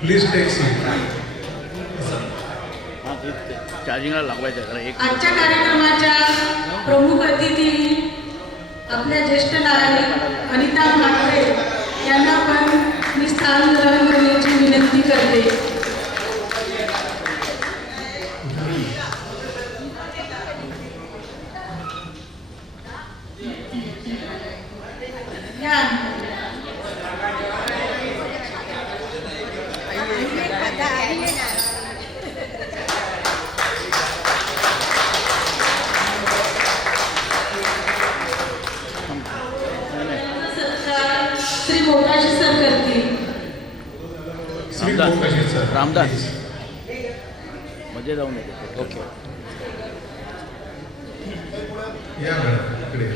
Please take seat. चार्जिंगला लागवायचं आहे एक. आजच्या कार्यक्रमाच्या प्रमुख अतिथी आपल्या ज्येष्ठ नागरिक अनिता म्हात्रे यांना पण मी स्थान ग्रहण करण्याची विनंती करते. श्री मोकाशी सर करतील. श्री मोकाशी सर. रामदास मध्ये जाऊन येते. ओके. या मॅडम इकडे.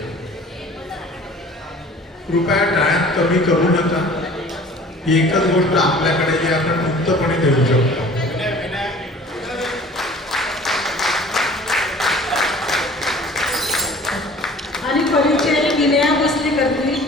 कृपया टाळ्यात कमी करू नका. ही एकच गोष्ट आपल्याकडे जी आपण मुक्तपणे देऊ शकतो. आणि परिचय विनया बसले करतील.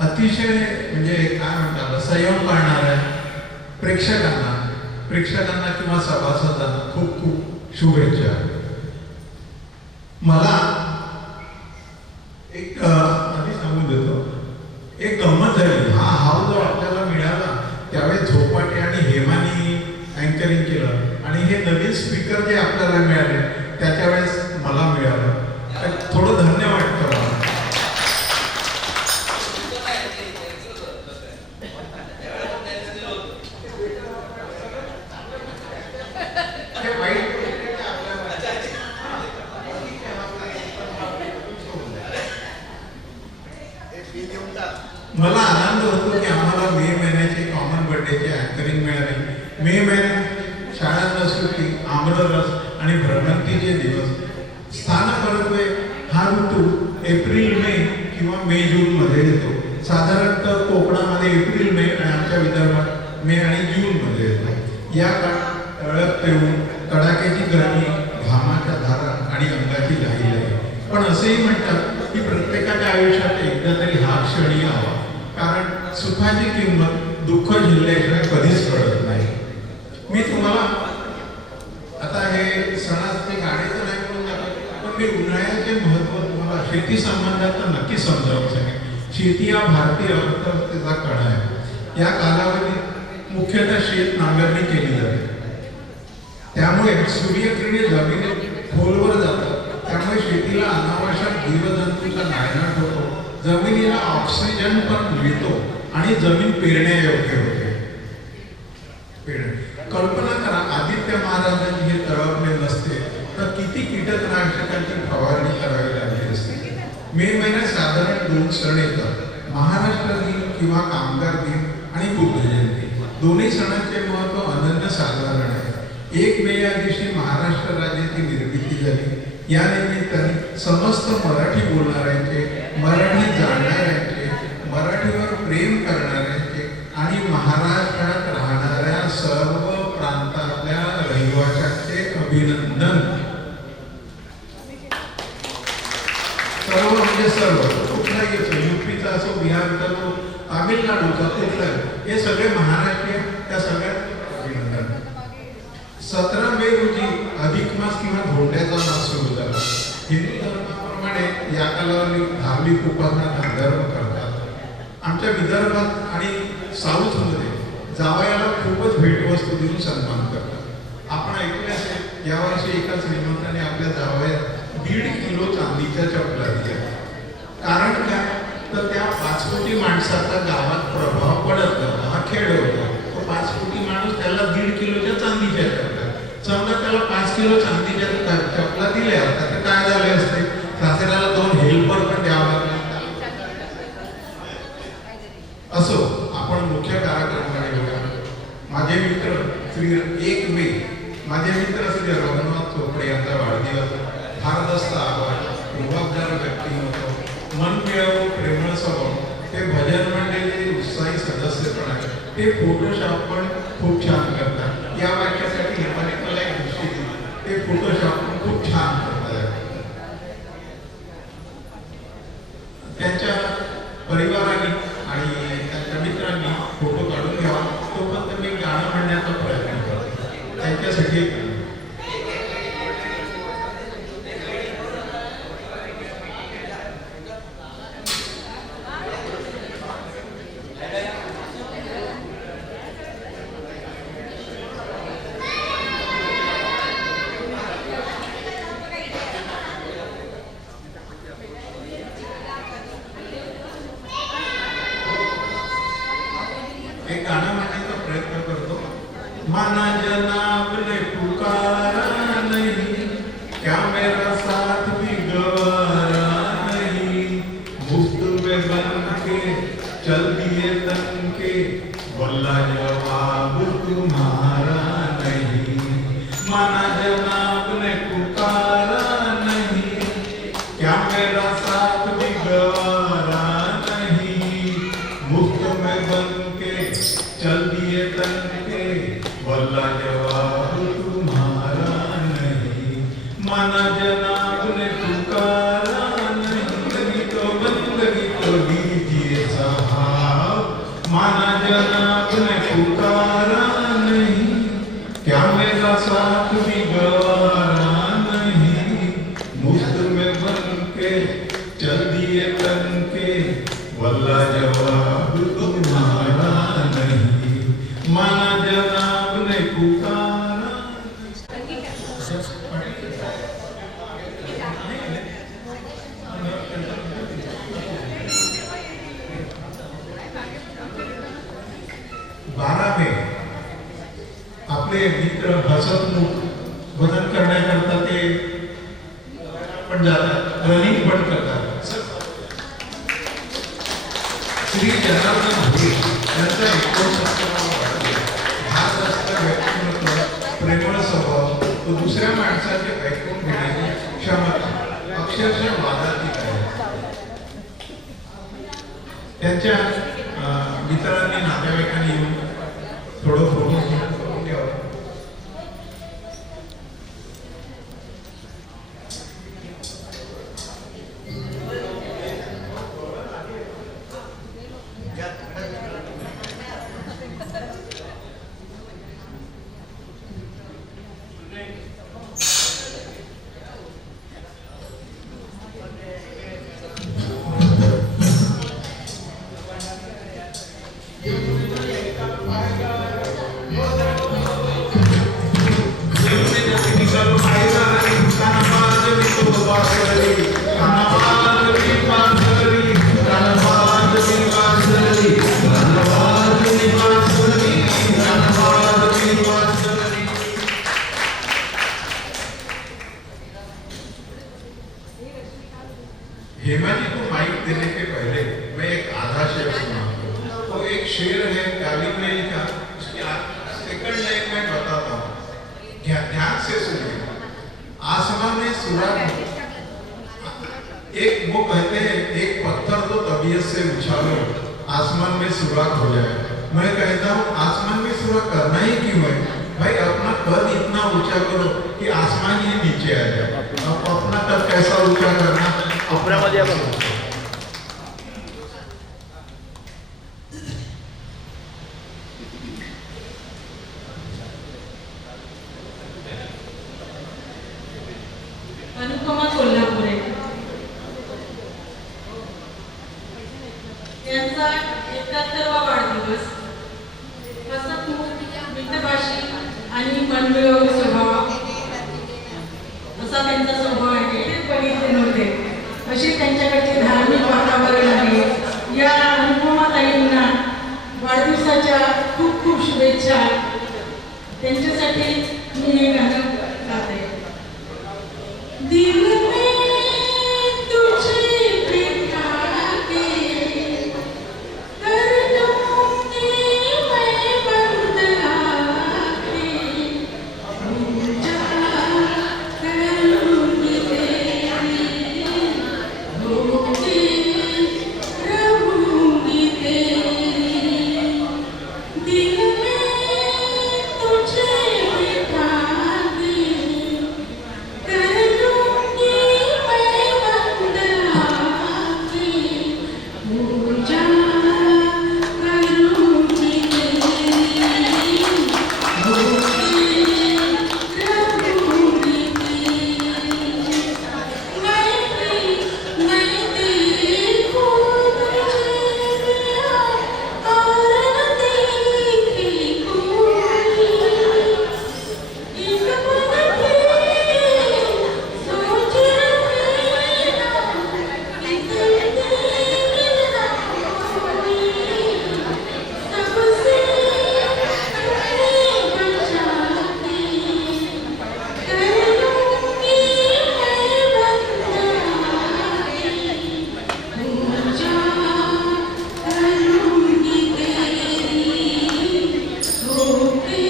अतिशय म्हणजे काय म्हणतात संयम पाळणाऱ्या प्रेक्षकांना किंवा सभासदांना खूप खूप शुभेच्छा. मला एक आधी सांगून देतो, एक गंमत झाली. हा हाव जो आपल्याला मिळाला त्यावेळेस झोपाटे आणि हेमानी अँकरिंग केलं आणि हे नवीन स्पीकर जे आपल्याला मिळाले त्याच्या वेळेस मला मिळालं. तर थोडं धन्य वाटतं मला. हे वाईट मला आनंद होतो की आम्हाला मे महिन्याचे कॉमन बर्थडेचे अँकरिंग मिळाले. मे महिन्यात शाळांना सुट्टी, आम्ररस आणि भ्रमंतीचे दिवस. स्थानपरत्वे हा ऋतू एप्रिल मे किंवा मे जून मध्ये येतो. साधारणतः कोकणामध्ये एप्रिल मे आणि आमच्या विदर्भात मे आणि जून मध्ये येतो. या काळात तळप येऊन कडाक्याची गरमी, घामाच्या धारा आणि अंगाची घाई आहे. पण असेही म्हणतात की प्रत्येकाच्या आयुष्यात एकदा तरी हा क्षण यावा, कारण सुखाची किंमत दुःख झेलल्याशिवाय कधीच कळत नाही. मी तुम्हाला आता हे सणाचे गाणे तर नाही म्हणून जातो, पण मी उन्हाळ्याचे महत्त्व तुम्हाला शेती संबंधात नक्की समजावून सांगेन. शेती हा भारतीय अर्थव्यवस्थेचा कणा आहे. या कालावधीत मुख्यतः शेत नांगरणी केली जाते. त्यामुळे सूर्यकिरणे जमिनीत खोलवर जातात. त्यामुळे शेतीला अनावश्यक जीवजंतूंचा नायनाट होतो. जमिनीला ऑक्सिजन पण मिळतो आणि जमीन पेरण्यायोग्य होते. कल्पना करा, आदित्य महाराजांनी हे तळपले नसते तर किती कीटकनाशकांची फवारणी करावी लागली असते. मे महिन्यात साधारण 2 सण येतात, महाराष्ट्र दिन किंवा कामगार दिन आणि बुद्ध जयंती. दोन्ही सणांचे महत्त्व अनन्यसाधारण आहे. 1 मे या दिवशी महाराष्ट्र राज्याची निर्मिती झाली. या निमित्ताने समस्त मराठी बोलणाऱ्यांचे, मराठी जाणणाऱ्यांचे, मराठीवर प्रेम करणाऱ्यांचे आणि महाराष्ट्रात राहणाऱ्या सर्व प्रांतातल्या रहिवाशांचे अभिनंदन. सर्व म्हणजे सर्व, कुठलाही असो, युपीचा असो, बिहारचा असो, तामिळनाडूचा, कुठला, हे सगळे महाराष्ट्रीय, त्या सगळ्यात अभिनंदन. 17 मे रोजी अधिक मास किंवा धोंड्याचा मास सुरू झाला. हिंदू धर्माप्रमाणे या कालावधीत धार्मिक उपासना धर्म करतात. आमच्या विदर्भात आणि साऊथमध्ये जावयाला खूपच भेटवस्तू देऊन सन्मान करतात. आपण ऐकले असेल, यावर्षी एका श्रीमंताने आपल्या जावयात 1.5 किलो चांदीच्या चपला दिल्या. कारण काय, तर त्या 5 कोटी माणसाचा गावात प्रभाव पडत नव्हता. हा खेळ होता. तो 5 कोटी माणूस त्याला 1.5 किलोच्या चांदीच्या चपला. समजा त्याला 5 किलो चांदीच्या चपला दिल्या तर काय झाले असते, सासऱ्याला 2 हेल्पर पण द्यावा लागला. असो, आपण मुख्य कार्यक्रमाकडे बघा. माझे मित्र श्री 1 मे, माझे मित्र श्री रघुनाथ चोपडे यांचा वाढदिवस. भारदस्त आवाज, रुबाबदार व्यक्तिमत्व, मनमिळावू प्रेमळ स्वभाव, ते भजन मंडळीचे उत्साही सदस्य पण आहेत. ते फोटोशॉप पण खूप छान करतात. या वाक्यासाठी मला एक दृष्टी दिली. ते फोटोशॉप पण खूप छान करतात. त्यांच्या परिवाराने आणि त्यांच्या मित्रांनी फोटो काढून घ्यावा. तोपर्यंत मी गाणं म्हणण्याचा प्रयत्न करतो. त्यांच्यासाठी एक गाणं म्हणण्याचा प्रयत्न करतो. माना जनाब ने पुकारा नहीं, क्या मेरा साथ भी गवारा नहीं, मुफ्त में बन के चल दिए तन के, वल्ला जवाब तुम्हारा नहीं. माना जनाब ने पुकारा नहीं, क्या मेरा साथ भी गवारा नहीं, मुफ्त में बन चल दिए तन के, वल्ला जवाब तुम्हारा नहीं. माना जनाब ने पुकारा नहीं, तो बंदगी तो लीजिए साहब. माना जनाब ने पुकारा नहीं, क्या मेरा साथ भी गवारा नहीं, मुफ्त में बन के चल दिए तन के, वल्ला जवाब तुम्हारा नहीं, माना जनाब ने पुकारा। बारावे आपले मित्र हसतमुख भजन करण्याकरता ते पण जातात, रनिंग पण करतात. श्री जनार्दन भोये यांचा 69वा वाढदिवस. हाच असता व्यक्तिमत्व, प्रेमळ स्वभाव, तो दुसऱ्या माणसाचे ऐकून घेण्याची क्षमता अक्षरशः वादातीत आहे. त्यांच्या मित्रांनी नातेवाईकांनी येऊन थोडं फोटो करून घ्यावं. हेमा जी को माइक देने के पहले मैं एक आधा शेर सुनाऊंगा. तो एक शेर है गालिब ने लिखा, उसकी सेकंड लाइन में बताता हूँ, ध्यान से सुनिए. आसमान में सुराग, एक वो कहते हैं एक पत्थर तो तबीयत से उछालो आसमान में सुराग हो जाए. मैं कहता हूँ आसमान में सुराग करना ही क्यों है भाई? अपना कद इतना ऊंचा करो कि आसमान ही नीचे आ जाए. अब अपना कद कैसा ऊंचा करना? कोपऱ्यामध्ये आपण अनुपमा कोल्हापुरे यांचा 71वा वाढदिवस. हसतमुख, मितभाषी आणि मनमिळावू स्वभाव असा त्यांचा स्वभाव आहे. ते बघितले नव्हते अशी त्यांच्याकडचे धार्मिक वातावरण आहे. या अनुपमाताईंना वाढदिवसाच्या खूप खूप शुभेच्छा. त्यांच्यासाठी मी हे गाणं गाते. दिल में तुझे बिठा के कर दूंगी मैं बंद आँखें, पूजा करूंगी तेरी, रोती रहूंगी तेरी. दिल में तुझे बिठा के कर दूंगी मैं बंद आँखें, पूजा करूंगी तेरी, रोती रहूंगी तेरी. मैं देखूं तुझे दिया और न देखे कोई. एक पल भी सोच रही ना कि तेरी ना कोई. सबसे तुम्हें बचा के कर लूंगी मैं बंद आँखें, पूजा करूंगी तेरी, रोते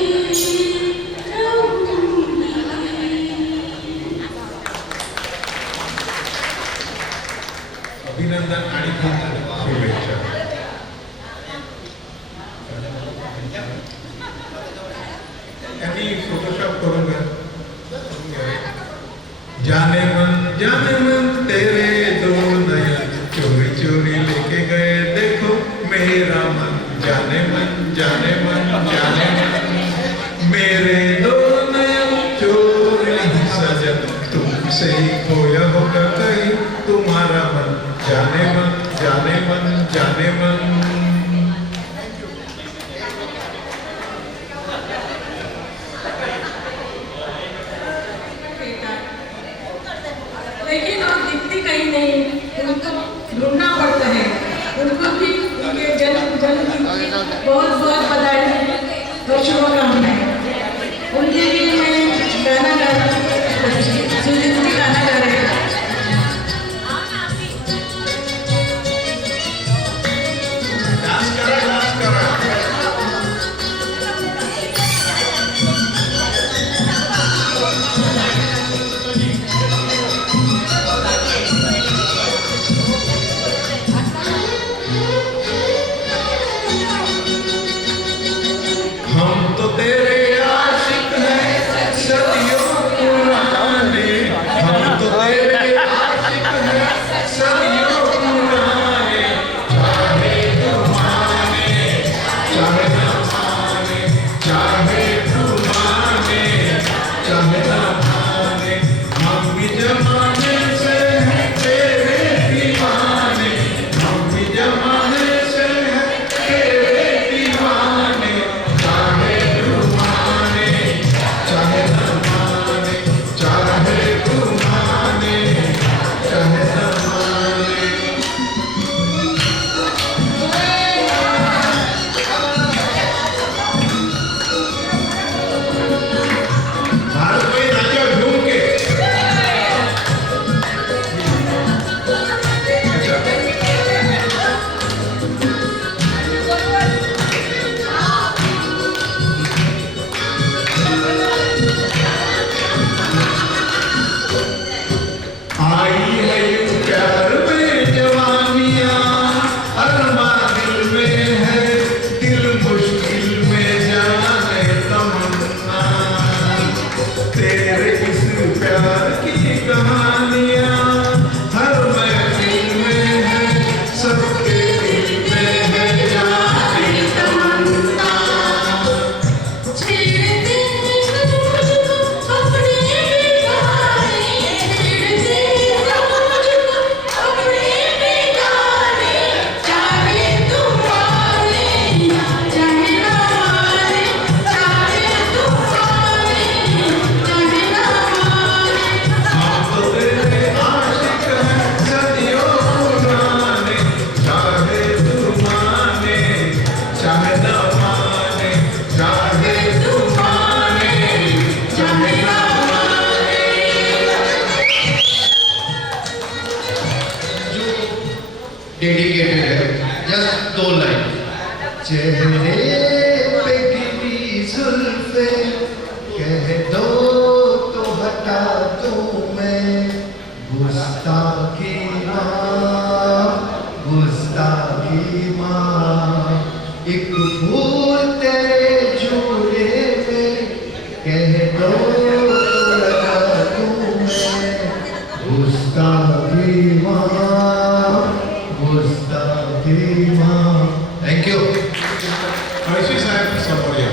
रहूंगी तेरी. अभिनंदन आणि खूप शुभेच्छा. त्यांनी फोटोशॉप करून घ्या. जाने मन तेरे दो नयन चोरी चोरी लेके गए देखो मेरा मन. जाने मन जाने मन जाने मन मेरे दो नयन चोर नहीं सजन, तुमसे ही खोया होगा कहीं तुम्हारा मन. जाने मन जाने मन जाने मन. लेकिन और दिखती कहीं नहीं, उनको ढूंढना पड़ता है. उनको भी उनके जन्म की बहुत बहुत बधाई और शुभकामनाएं. उनके लिए मैं गाना गा सुजीत गाना गा रही हूँ. डान्स करा डान्स करा. हम तो तेरे आशिक हैं सदियों पुराने. हम तो तेरे आशिक हैं सदियों पुराने. चाहे तू माने चाहे ना माने, चाहे तू माने चाहे ना माने, हम भी जमाने से हैं तेरे दीवाने. हम भी जमाने से हैं तेरे दीवाने. चाहे तू माने चाहे ना माने, चाहे तू माने चाहे ना माने. भारत भाई नाचो झूम के. आई है यूं प्यार में जवानियां, अरमा दिल में है, दिल मुश्किल में जाने तमन्ना. तेरे इस प्यार की कहानियां हर महफिल में है, सबके दिल में है जाने तमन्ना. हम तो तेरे आशिक हैं सदियों पुराने. चाहे तू माने चाहे ना माने, चाहे तू माने चाहे ना माने. डेडिकेटेड है. Just 2 line. चेहरे पे गिरी जुल्फे कह दो तो हटा दूं मैं. गुस्ताखी माँ एक फूल तेरे झूले में कह दो तो लगा दूं मैं. गुस्ताखी माँ. Thank you. ऐशी साहेब समोर या.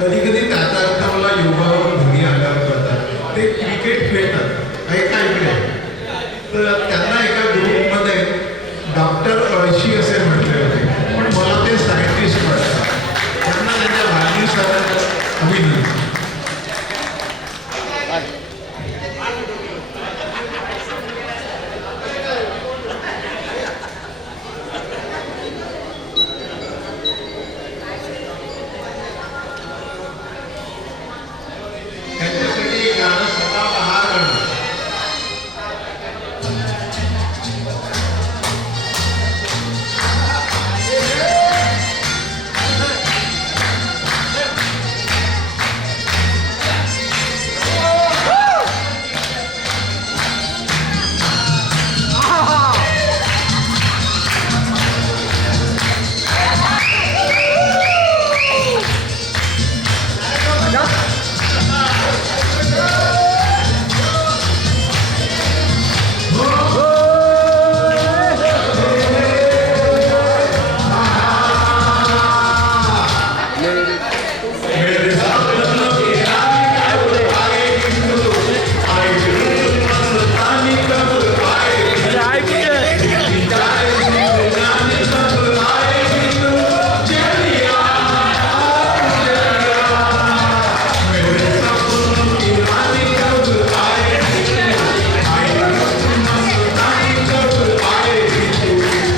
कधी कधी त्याचा मला योगावर घरी आल्यावर करतात. ते क्रिकेट खेळतात. ऐका इकडे. तर त्यांना एका ग्रुपमध्ये डॉक्टर अळशी असे म्हटले होते, पण मला ते सायंटिस्ट वाटतात. त्यांना त्यांच्या वाढदिवसाला अभिनंदन. त्यांच्यासाठी एक गाणं सदाबहार गाणं. मेरे सपनों की रानी कब आएगी तू आई दिल मस्तानी कब आएगी जाएगी जानी कब आएगी तू चलिया मेरे सपनों की रानी कब आएगी आई दिल मस्तानी कब आएगी तू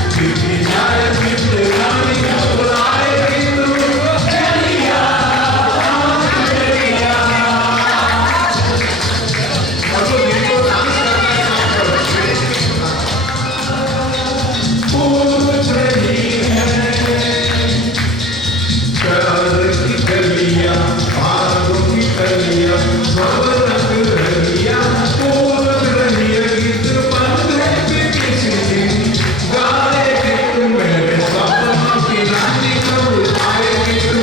बीती जाए जिंदगानी कब आएगी तू चलिया पूछ रही है प्यार की कलियां बागों की कलियां सब रंग रलियां पूछ रही है गीत बंद है कि किसी दिन गाएगी तू मेरे सपनों की रानी कब आएगी तू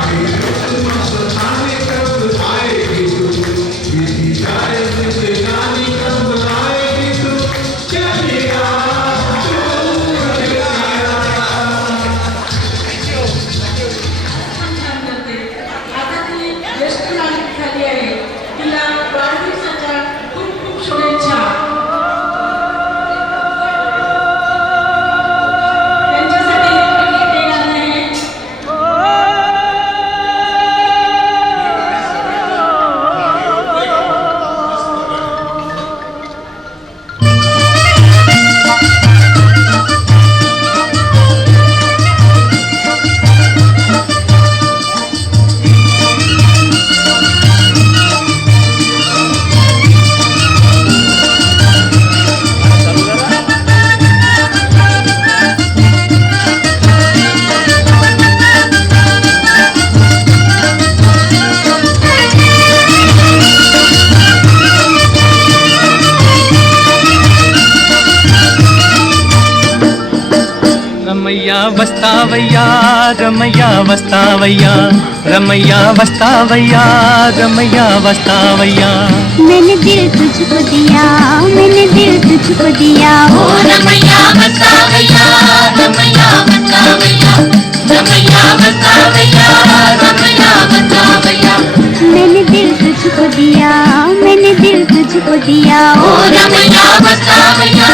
आई रुत मस्तानी कब आएगी तू बीती जाए जिंदगानी कब आएगी तू चलिया आता ती ज्येष्ठ नागरिक झाली आहे तिला वाढदिवसाच्या खूप खूप शुभेच्छा त्यांच्यासाठी एक गाणं आहे रमैया वस्तावैया रमैया वस्तावैया रमैया वस्तावैया रमैया वस्तावैया मैंने दिल तुझको दिया मैंने दिल तुझको दिया ओ रमैया वस्तावैया रमैया वस्तावैया रमैया वस्तावैया रमैया वस्तावैया मैंने दिल तुझको दिया मैंने दिल तुझको दिया ओ रमैया वस्तावैया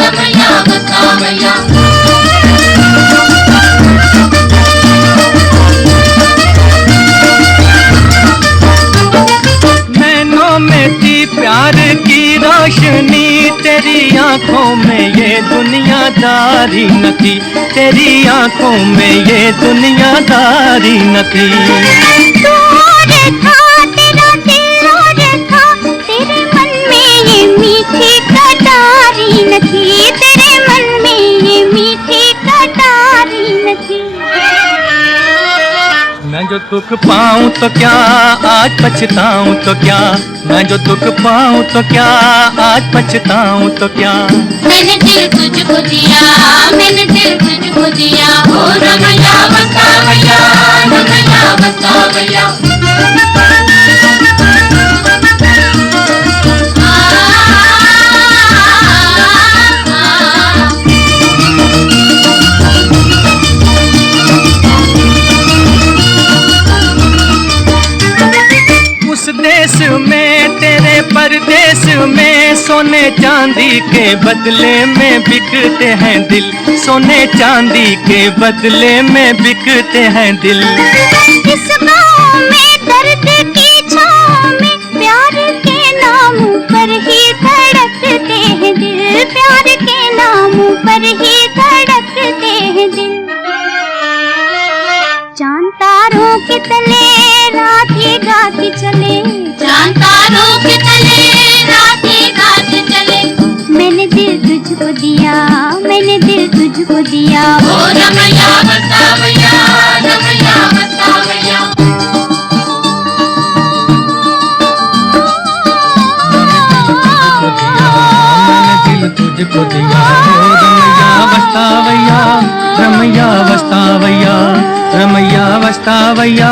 रमैया वस्तावैया नैनों में थी प्यार की रोशनी तेरी आंखों में ये दुनियादारी न थी तेरी आंखों में ये दुनियादारी न थी तू और था तेरा दिल और था तेरे मन में ये मीठी कटारी न थी तेरे मन में ये मीठी कटारी न थी मैं जो दुख पाऊं तो क्या आज पछताऊं तो क्या मैं जो दुख पाऊं तो क्या आज पछताऊं तो क्या मैंने दिल तुझको दिया मैंने दिल तुझको दिया ओ रमैया वस्तावैया रमैया वस्तावैया उस देश में तेरे परदेश में सोने चांदी के बदले में बिकते हैं दिल सोने चांदी के बदले में बिकते हैं दिल इस गाँव में दर्द की छाँव में प्यार के नाम पर ही धड़कते हैं दिल प्यार के नाम पर ही धड़कते हैं दिल चांद तारों के तले रात ही चले चांद तारों के तले रात ही चले मैंने दिल तुझको दिया मैंने दिल तुझको दिया ओ रमैया वस्तावैया रमैया वस्तावैया मैंने दिल तुझको दिया ओ रमैया वस्तावैया रमैया वस्तावैया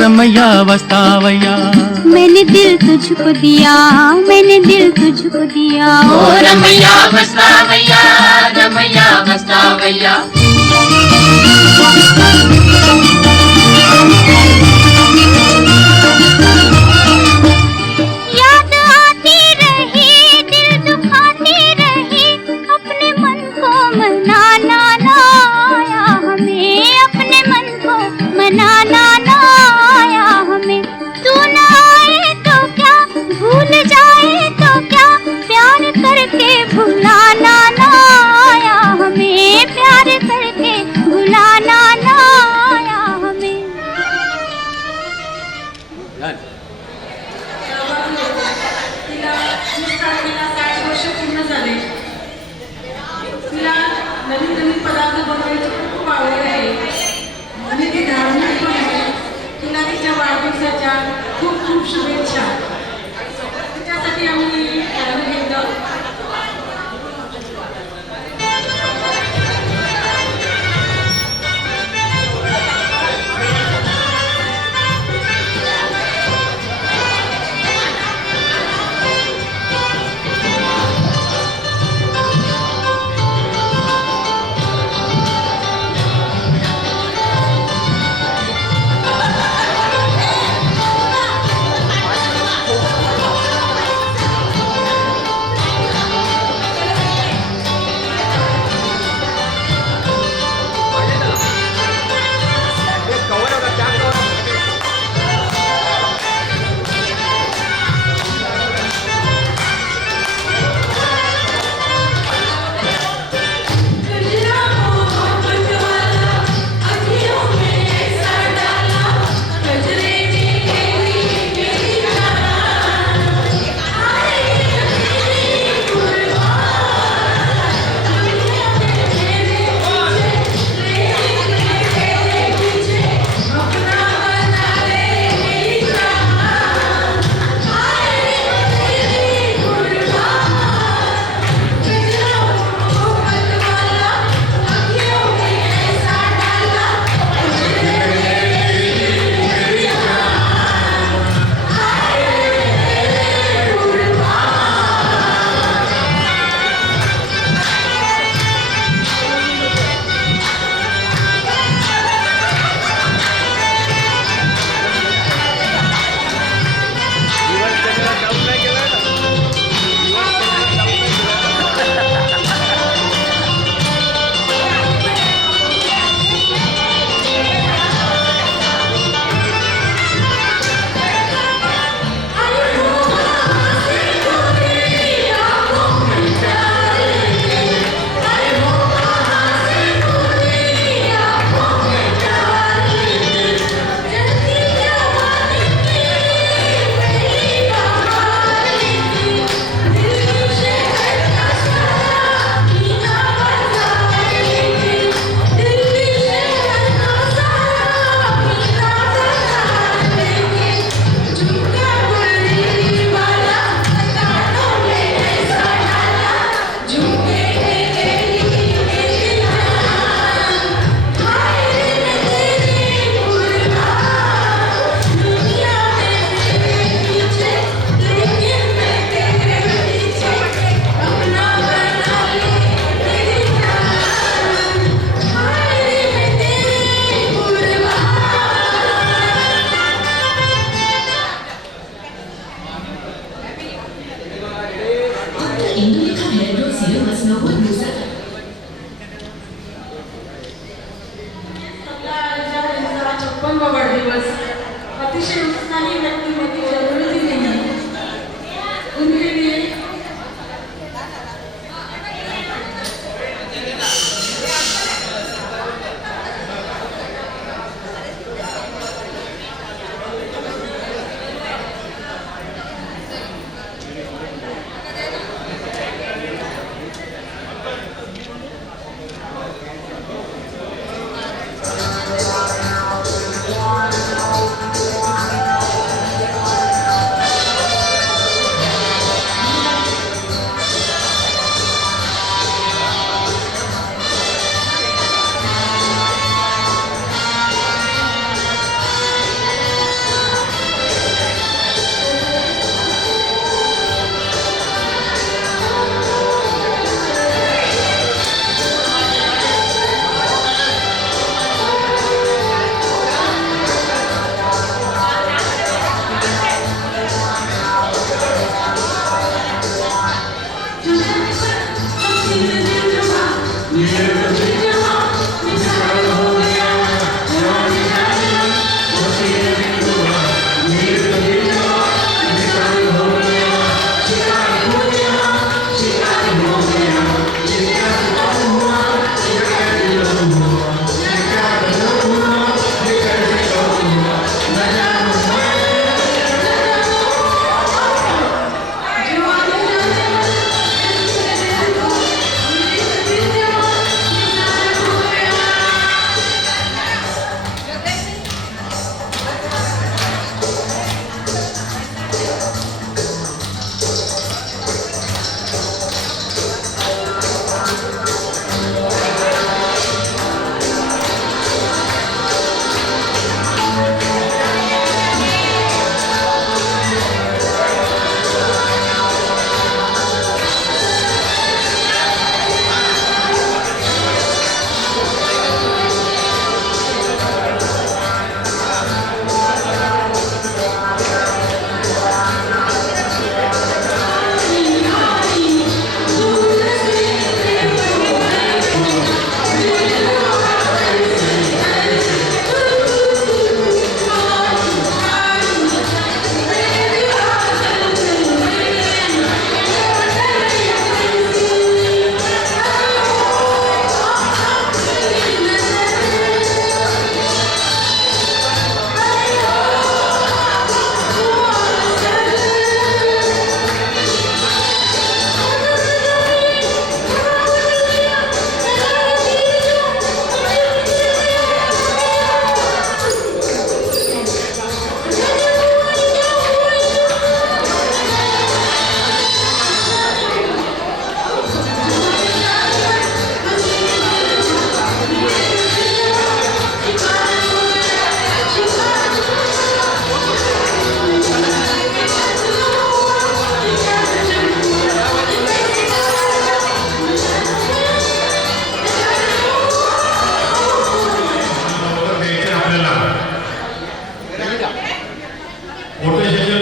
रमैया वस्तावैया मैंने दिल तुझको दिया मैंने दिल तुझको दिया ओ रमैया वस्तावैया रमैया वस्तावैया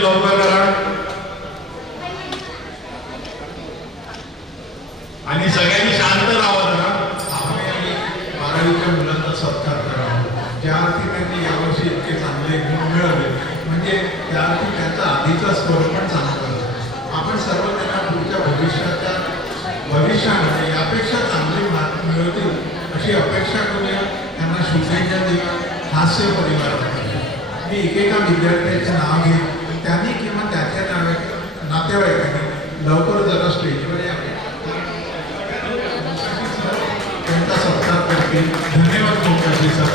लवकर करा आणि सगळ्यांनी शांत राहावं जरा. आपण 12वीच्या मुलांचा सत्कार करावा. ज्या अर्थी त्यांनी यावर्षी इतके चांगले गुण मिळवले म्हणजे त्या अर्थी त्यांचा आधीचा स्कोर पण चांगला झाला. आपण सर्व त्यांना पुढच्या भविष्यामध्ये यापेक्षा चांगले मार्क मिळवतील अशी अपेक्षा करूया. त्यांना शुभेच्छा देऊया. हास्य परिवार मी एकेका विद्यार्थ्याचे नाव घेईन. त्यांनी किंवा त्याच्या नातेवाईकांनी लवकर जरा स्टेजवर यावे. त्यांचा सत्कार करतील. धन्यवाद मोकाशी सर.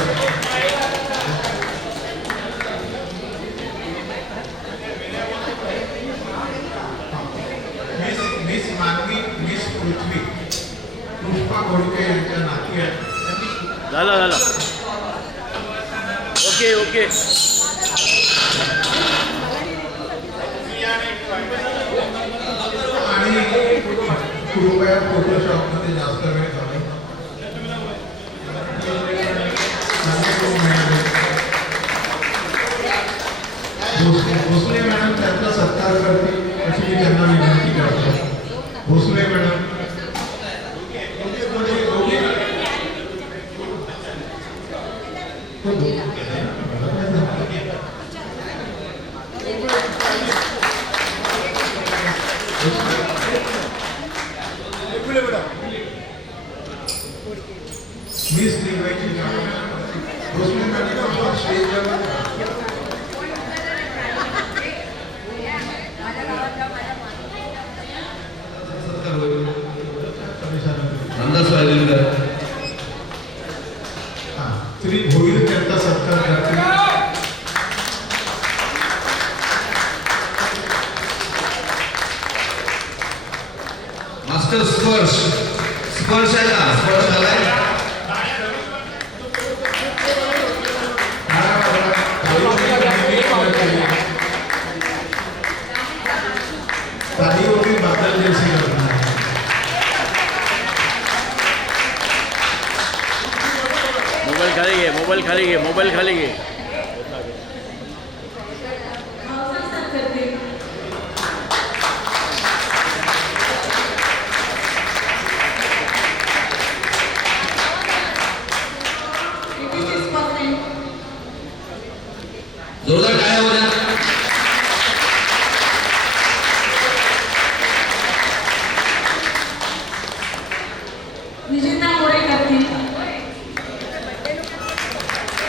मिस मानवी मिस पृथ्वी पुष्पा घोडके यांच्या नाती आहेत. झालं ओके ओके. आणि कृपया फोटोशॉपमध्ये जास्त वेळ घालू. भोसले मॅडम त्यांचा सत्कार करतील अशी मी त्यांना विनंती करतो. भोसले मॅडम मी श्रीबाईची भोसले मॅडम स्टेजवर श्री भोईर त्यांचा सत्कार करते. मास्टर स्पर्श आहे ना? स्पर्श आलाय. तालीवरील बादल जैसे करणार. मोबाइल खाली घे. जोरदार टाळ्या हो द्या. विजेता मोरे करतील.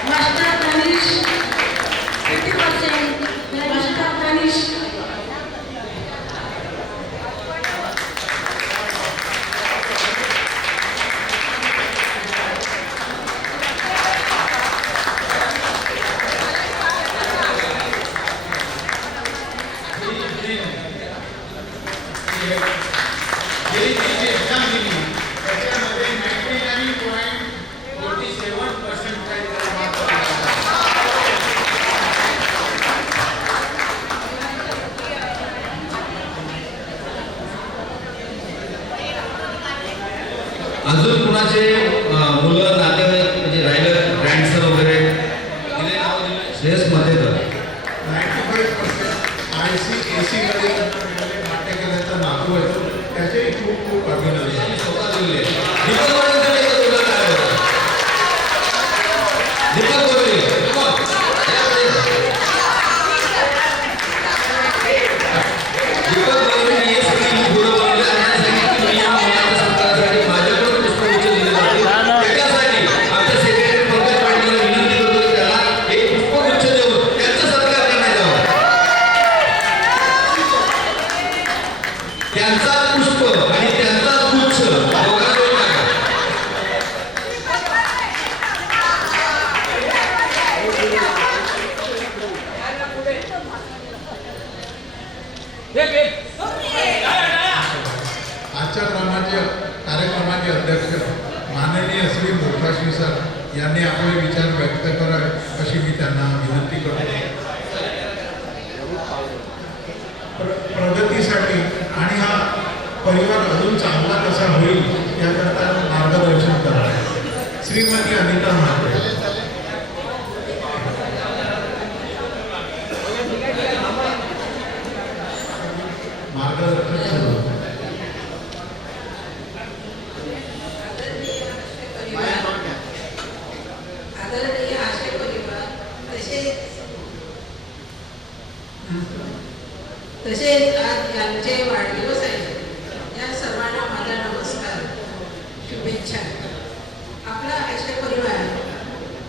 मास्टर तनिष 80%. मास्टर तनिष अजून कुणाचे मुलं नातेवाईक म्हणजे राहिलं ग्रँडसन वगैरे श्रेयस मतेकर 95% ICAC मध्ये नाट्य केल्याचा नातू आहे. त्याचे खूप खूप अभिनंदन. स्वतः दिले. दीपक वडील दीपक वडील हे सगळी गुरु वडील आणि सांगितलं मी या मुलाच्या सत्कारासाठी माझ्याकडून पुष्पगुच्छ दिलेला आहे. त्याच्यासाठी आमच्या सेक्रेटरी पंकज पाटील विनंती करतो की त्याला एक पुष्पगुच्छ देऊन त्यांचा सत्कार करण्यात यावा. त्यांचा पुष्प आणि त्यांचा गुच्छ दोघांना टाका. आजच्या कार्यक्रमाचे अध्यक्ष माननीय श्री मोकाशी सर यांनी आपले विचार व्यक्त करावे अशी मी त्यांना विनंती करतो. प्रगतीसाठी आणि हा परिवार अजून चांगला कसा होईल याकरता मार्गदर्शन करावे. श्रीमती अनिता म्हात्रे. तसेच आज यांचे वाढदिवस आहे. या सर्वांना माझा नमस्कार, शुभेच्छा. आपला आशय परिवार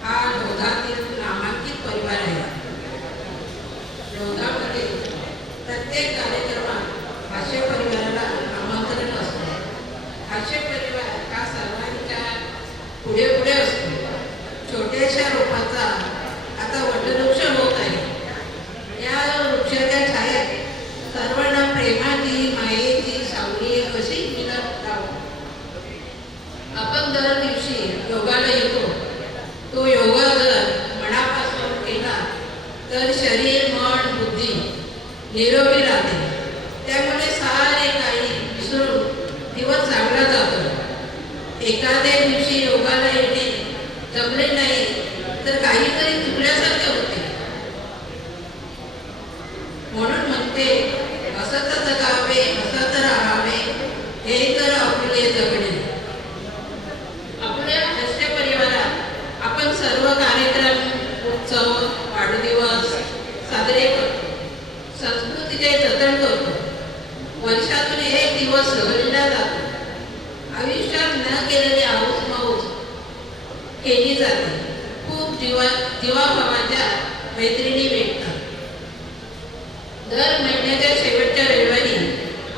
हा लोधातील नामांकित परिवार आहे. लोधामध्ये प्रत्येक कार्यक्रमात हास्य परिवाराला आमंत्रण असते. हास्य परिवार हा सर्वांच्या पुढे पुढे असतो. छोट्याशा रोपाचा आता वटवृक्ष होत आहे. या वृक्षाच्या छायेत सर्वांना प्रेमाची, मायेची सावली कशी मिळत राहावं. आपण दर दिवशी योगाला येतो. तो योगा जर मनापासून केला तर शरीर, मन, बुद्धी निरोगी राहते. त्यामुळे सारे काही विसरून दिवस चांगला जातो. एखाद्या दिवशी योगाला येणे जमले नाही तर काहीतरी चुकल्यासारखे होते. म्हणून म्हणते, हसत जगावे, हसत राहावे, हे तर आपले जगणे. आपल्या हास्य परिवारात आपण सर्व कार्यक्रम, उत्सव, वाढदिवस साजरे करतो. संस्कृतीचे जतन करतो. वर्षातून एक दिवस सहलीला जातो. आयुष्यात न केलेली आऊस माऊस केली जाते. खूप जीवाभावाच्या मैत्रिणी भेटतात. दर महिन्याच्या शेवटच्या रविवारी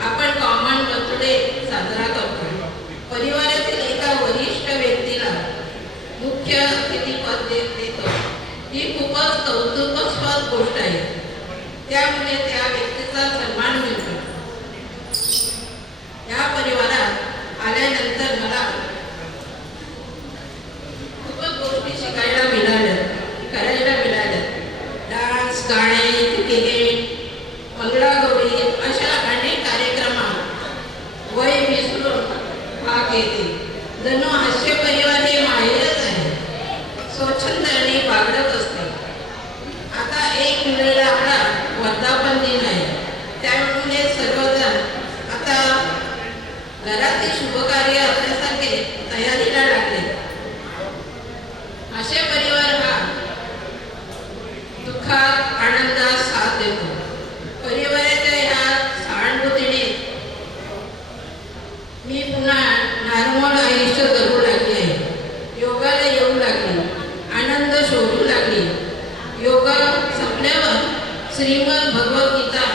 आपण कॉमन बर्थडे साजरा करतो. परिवारातील एका वरिष्ठ व्यक्तीला मुख्य अतिथीपद देतो. ही खूपच कौतुकास्पद गोष्ट आहे. त्यामुळे त्या व्यक्तीचा सन्मान मिळतो. या परिवारात आल्यानंतर मला खूपच गोष्टी शिकायला मिळाल्या, करायला मिळाल्या. डान्स, गाणे, क्रिकेट, मंगळागौरी अशा अनेक कार्यक्रमात वय विसरून भाग घेते. जणू हास्य परिवार हे माहेरच आहे. स्वच्छंदाने बागडत असते. आता 1 जुलैला आपला वर्धापन दिन आहे. त्यामुळे सर्वजण आता घरातील शुभकार्य असल्यासारखे तयारीला लागले. हास्य परिवार हा दुःखात, आनंदात साथ देतो. परिवाराच्या या सहानुभूतीने मी पुन्हा नॉर्मल आयुष्य जगू लागले आहे. योगाला येऊ लागली, आनंद शोधू लागली. योगा संपल्यावर श्रीमद भगवद्गीता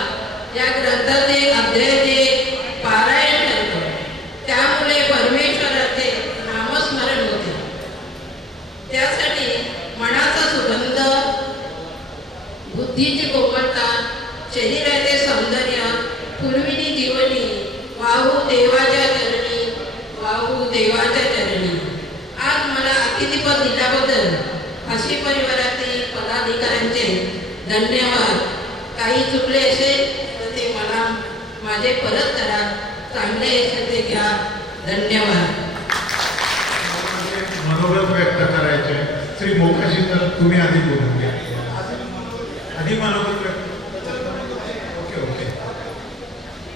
या ग्रंथाचे अध्यायाचे पारायण करतो. त्यामुळे परमेश्वराचे नामस्मरण होते. त्यासाठी मनाचा सुगंध, बुद्धीची कोमलता, शरीराचे सौंदर्य, पूर्वीनी जीवनी, वाहू देवाच्या चरणी, वाहू देवाच्या चरणी. आज मला अतिथीपद दिल्याबद्दल हास्य परिवारातील पदाधिकाऱ्यांचे धन्यवाद. काही चुकले असेल तर ते मला माझे परत करा. चांगले असेल ते घ्या. धन्यवाद. मनोगत व्यक्त करायचे. श्री मोकाशी तर तुम्ही आधी बोलून घ्या. आधी मनोगत व्यक्त. ओके.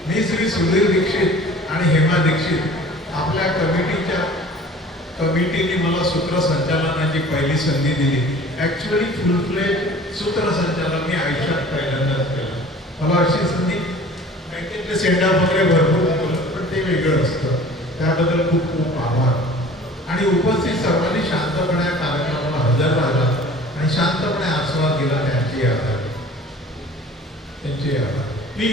मी श्री सुधीर दीक्षित आणि हेमा दीक्षित आपल्या कमिटीने मला सूत्रसंचालनाची पहिली संधी दिली. ॲक्च्युअली फुल फ्लेज सूत्रसंचालन मी आयुष्यात पहिल्यांदाच केलं. मला अशी संधी बँकेतले सेंडॉफ वगैरे भरपूर केलं, पण ते वेगळं असतं. त्याबद्दल खूप खूप आभार. आणि उपस्थित सर्वांनी शांतपणे या कार्यक्रमाला हजर राहिला आणि शांतपणे आस्वाद दिला, त्यांची आभार. मी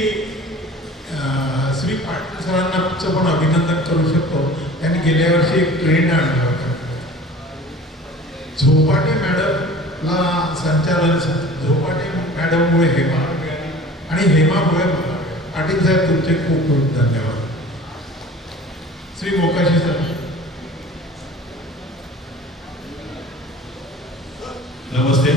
श्री पाटील सरांचं पण अभिनंदन करू शकतो. त्यांनी गेल्या वर्षी एक ट्रेंड आणला होता. झोपाटे मॅडमला संचालन, झोपाटे मॅडममुळे हेमा आणि हेमामुळे मला. पाटील साहेब तुमचे खूप खूप धन्यवाद. श्री मोकाशी सर. नमस्ते.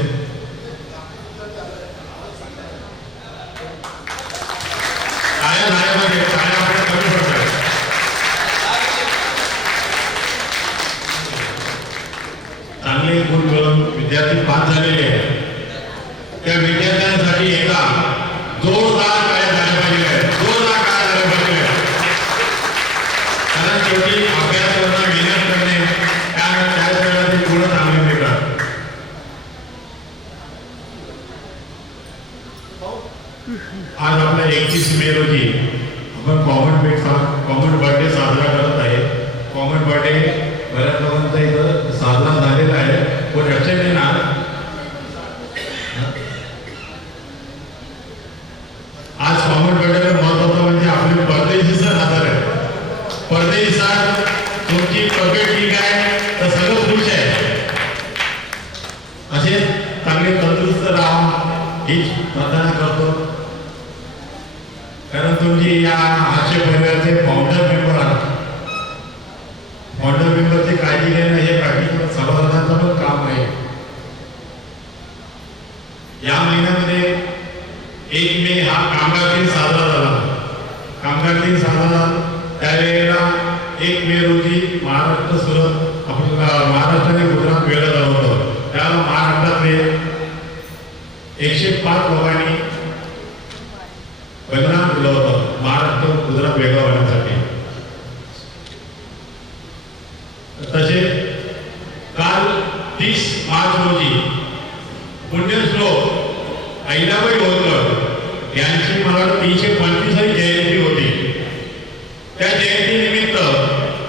चांगले गुण मिळवून विद्यार्थी पास झालेले आहेत. त्या विद्यार्थ्यांसाठी एका जोरदार काय झाले पाहिजे, जोरदार काय झाले पाहिजे. कारण शेवटी अभ्यास करणं, मेहनत करणे, त्याच वेळेला ते गुण चांगले मिळतात. आज आपला 31 मे रोजी आपण कॉमन बर्थडे साजरा करत आहे. कॉमन बर्थडे बऱ्याच लोकांचा इथं साजरा झालेला आहे. पण लक्षात येणार आज कॉमन बर्थडे महत्वाचं म्हणजे आपले परदेशी सण आधार आहे. परदेशी सण तुमची तब्येत ठीक आहे तर सगळं खुश आहे. असे चांगले तंदुरुस्त राहा हीच प्रार्थना करतो. कारण तुमची या हास्य परिवाराचे फाउंडर मेंबर आहात. फाउंडर मेंबरची काळजी घेणं हे बाकी सभासदांचं पण काम आहे. या महिन्यामध्ये 1 मे हा कामगार दिन साजरा झाला. कामगार दिन साजरा झाला त्यावेळेला 1 मे रोजी महाराष्ट्र सुरत महाराष्ट्र आणि गुजरात वेगळं झालं होतं. त्याला महाराष्ट्रातले 105 लोकांनी बलिदान दिलं होतं महाराष्ट्र गुजरात वेगळं होण्यासाठी. तसे काल 30 मार्च रोजी पुण्यश्लोक अहिल्याबाई होळकर यांची मला 325वी जयंती होती. त्या जयंतीनिमित्त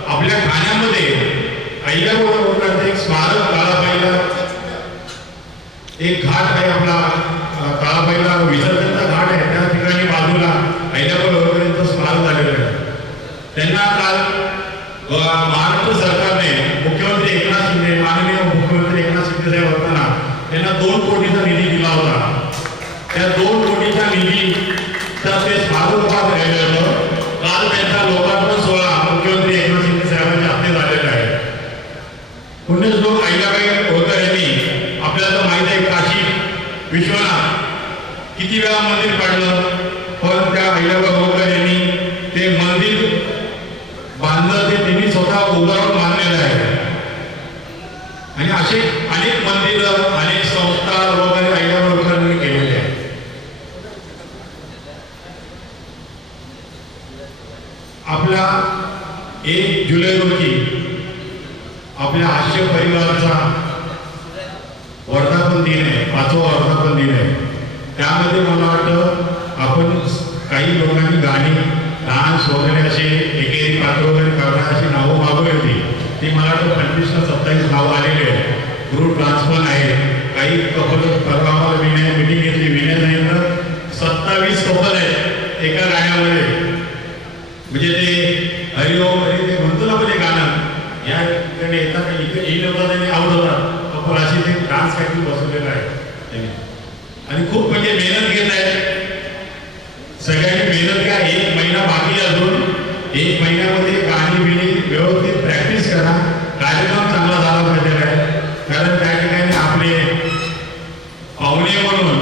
आपल्या ठाण्यामध्ये अहिल्याबाई होळकरांचं एक स्मारक काळाबाईला एक घाट आहे. आपला काळाबाईला विसर्जनचा घाट आहे. त्या ठिकाणी बाजूला अहिल्याबाई होळकर यांचं स्मारक झालेलं आहे. त्यांना काल महाराष्ट्र सरकारने मुख्यमंत्री एकनाथ शिंदे माननीय मुख्यमंत्री एकनाथ शिंदे साहेब होताना त्यांना 2 कोटीचा निधी दिला होता. त्या 2 कोटीचा निधीचा ते स्मारक उभा राहिलं होतं. काल त्यांचा लोकार्पण सोहळा मुख्यमंत्री एकनाथ शिंदे साहेबांच्या हस्ते झालेला आहे. पुण्यश्लोक अहिल्याबाई होळकर यांनी आपल्याला माहित आहे काशी विश्वनाथ किती वेळा मंदिर काढलं, पण त्या अहिल्याबाई होळकर यांनी ते मंदिर बांधलं. ते त्यांनी स्वतः उभारून बांधलेलं आहे. आणि असे अनेक मंदिर अनेक संस्था वगैरे अहिल्याबाई होळकरांनी केलेले आहेत. आपला 1 जुलै रोजी आपल्या हास्य परिवाराचा वर्धापन दिन आहे. 5वा वर्धापन दिन आहे. त्यामध्ये मला वाटतं आपण काही लोकांनी गाणी डान्स वगैरे असे एकेरी पात्र वगैरे करणार अशी नावं मागवली होती. ती मला वाटतं 25 ला 27 नावं आलेली आहे. ग्रुप डान्स पण आहे. काही कपल परवा विनय मिटिंग घेतली. विनय सांगितलं 27 कपल आहेत एका गाण्यामध्ये. म्हणजे ते हरिओम हरी ते म्हणतो ना म्हणजे गाणं या ठिकाणी येतात इथे येईल होता त्यांनी आवडतात कपल अशी ते डान्स काहीतरी बसवलेला आहे त्यांनी. आणि खूप म्हणजे मेहनत घेत आहेत. सगळ्यांनी मेहनत घ्या. 1 महिना बाकी अजून. 1 महिन्यामध्ये गाणी बिणी व्यवस्थित प्रॅक्टिस करा. कार्यक्रम चांगला झाला पाहिजे आहे. कारण त्या ठिकाणी आपले पाहुणे म्हणून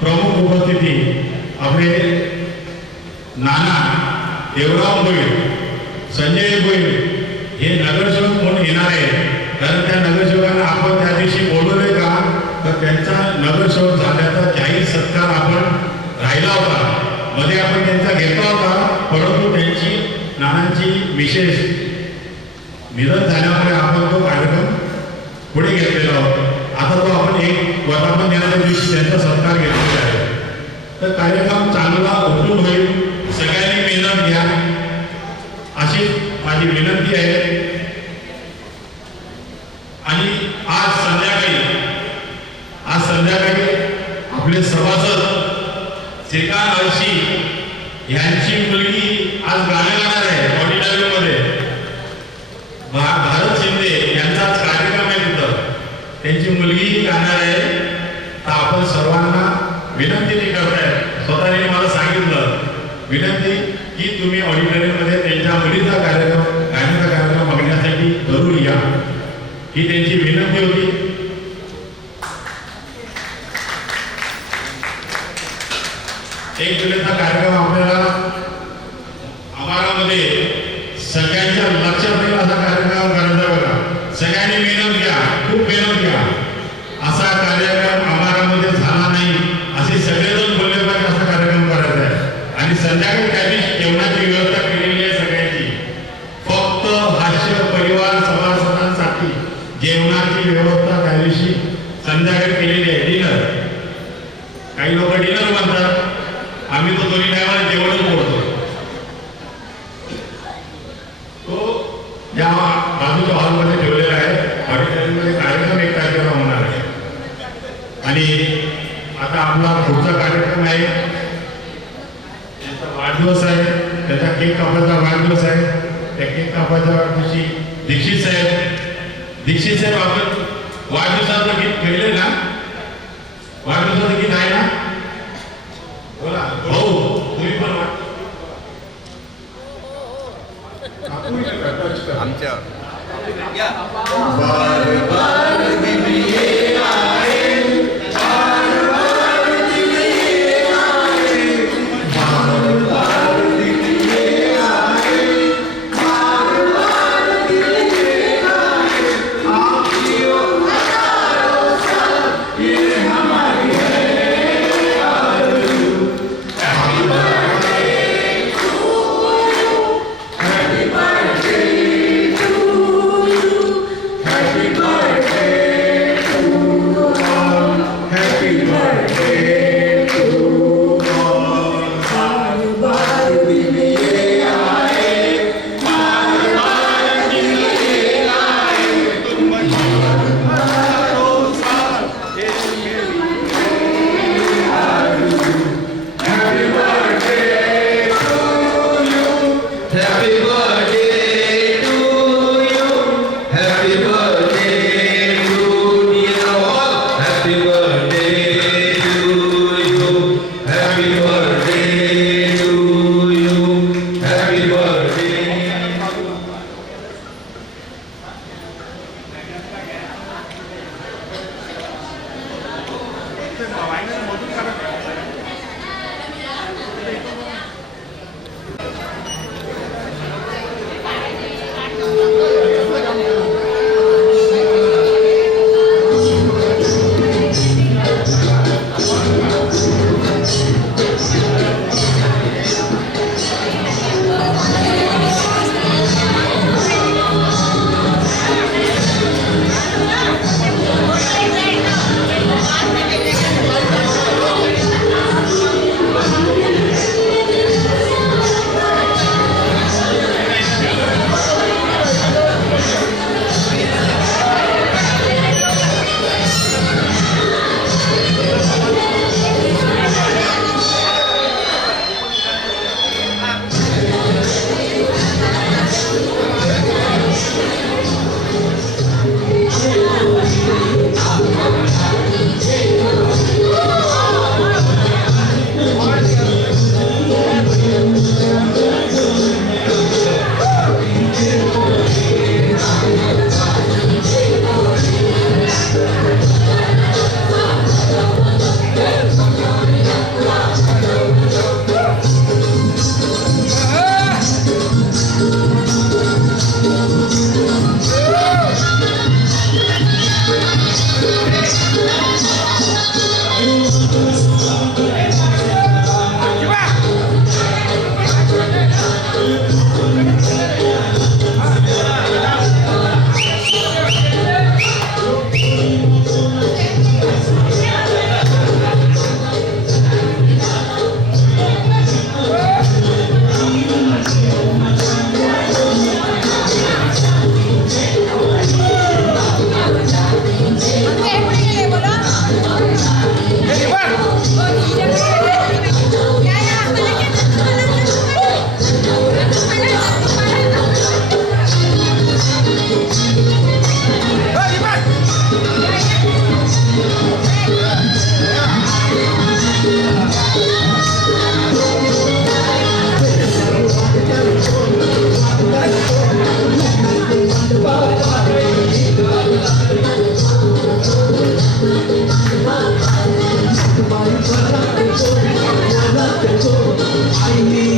प्रमुख उपस्थिती आपले नाना देवराव गोयल, संजय गोयल हे नगरसेवक म्हणून येणार आहेत. कारण त्या नगरसेवकांना आपण त्या दिवशी बोलवले का तर त्यांचा नगरसेवक झाल्याचा जाहीर सत्कार आपण राहिला होता. मध्ये आपण त्यांचा घेतला होता. परंतु त्यांची नानांची विशेष निधन झाल्यामुळे आपण तो कार्यक्रम पुढे घेतलेला होता. आता तो आपण 1 वर्धापन दिनाच्या दिवशी त्यांचा सत्कार घेतलेला आहे. तर कार्यक्रम चांगला उठून होईल. सगळ्यांनी मेहनत घ्या अशी माझी विनंती आहे. आणि आज संध्याकाळी आपले सभासद श्रीकांत आळशी यांची मुलगी आज गाणं गाणार आहे ऑडिटोरियममध्ये. भारत शिंदे यांचाच कार्यक्रम आहे तिथं. त्यांची मुलगी गाणार आहे. तर आपण सर्वांना विनंती नाही करताय. स्वतःने मला सांगितलं विनंती की तुम्ही ऑडिटोरियममध्ये त्यांच्या मुलीचा गाण्याचा कार्यक्रम बघण्यासाठी जरूर या. ही त्यांची विनंती होती. 1 जुलैचा कार्यक्रम आपल्याला आम्हालामध्ये सगळ्यांच्या लक्षात येईल असा कार्यक्रम करायचा बघा. सगळ्यांनी मेहनत घ्या. खूप मेहनत घ्या. असा कार्यक्रम आम्हालामध्ये झाला नाही असे सगळेजण बोलले पाहिजे. असा कार्यक्रम करायचा आहे. आणि संध्याकाळी त्या दिवशी जेवणाची व्यवस्था केलेली आहे सगळ्यांची. फक्त हास्य परिवार सभासदांसाठी जेवणाची व्यवस्था त्या दिवशी संध्याकाळी केलेली आहे. डिनर काही लोक डिनर म्हणतात आम्ही तो दोन्ही टायमाला जेवणच बोलतो. तो या बाजूच्या हॉलमध्ये ठेवलेला आहे. ऑडिटोरियममध्ये कार्यक्रम एक तारखेला होणार आहे. आणि आता आपला पुढचा कार्यक्रम आहे, त्याचा वाढदिवस आहे, त्याचा केक कापायचा वाढदिवस आहे. त्या केक कापायच्या दिवशी दीक्षित साहेब आपण वाढदिवसाचं गीत खेळले ना, वाढदिवसाचं गीत आहे ना, बोला भाऊ तुम्ही पण आमच्या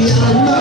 I